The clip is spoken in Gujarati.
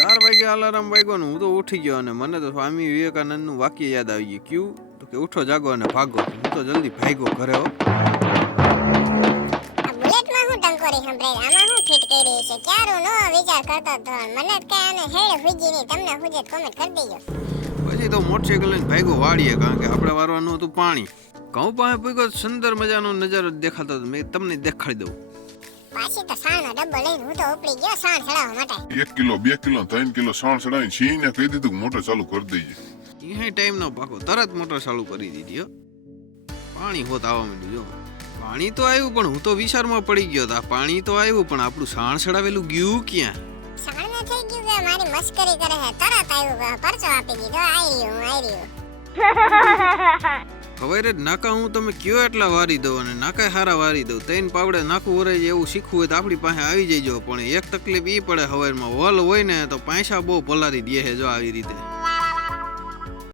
4 વાગે અલાર્મ વાગ્યો ને હું તો ઉઠી ગયો અને મને તો સ્વામી વિવેકાનંદનું વાક્ય યાદ આવી ગયું. ક્યું તો કે ઉઠો જાગો અને ભાગો. હું તો જલ્દી ભાગ્યો ઘરે હો. આ બુલેટમાં હું ટંકોરી સંભળાય, આમાં હું ફિટ કરી છે? ક્યારો નો વિચાર કરતો તો મને જ કઈ આને હેડ હુજી ની તમને હુજે કોમેન્ટ કરી દેજો. પછી તો મોટરસાઇકલ લઈને ભાગ્યો વાળીએ, કારણ કે આપણે વારવાનું હતું પાણી. ઘઉં પાસે પૂગ્યો સુંદર મજાનો નજારો દેખાતો હતો. મેં તમને દેખાડી દઉં. પાછી તો સાણનો ડબ્બો લઈને હું તો ઉપડી ગયો સાણ ચડાવવા માટે. 1 કિલો 2 કિલો 3 કિલો સાણ ચડાવીને છીને કહી દીધું કે મોટર ચાલુ કરી દઈએ. એ ટાઈમ નો પાકો તરત મોટર ચાલુ કરી દીધી હો. પાણી હોત આવવા માંડ્યું જો. પાણી તો આવ્યું પણ હું તો વિચારમાં પડી ગયો હતા. પાણી તો આવ્યું પણ આપણું સાણ ચડાવેલું ગયું ક્યાં? સાણમાં થઈ ગયું કે મારી મસ્કરી કરે છે. તરત આવ્યું પરચો આપી દીધો. આઈ રહ્યો. ખબર જ નાકા હું તમે કયો એટલા વારી દઉં અને નાકા હારા વારી દઉં. તૈન પાવડે નાખું વરાય એવું શીખવું હોય તો આપણી પાસે આવી જજો. પણ એક તકલીફ ઈ પડે, હવારમાં વલ હોય ને તો પૈસા બહુ પલારી દે છે જો આવી રીતે.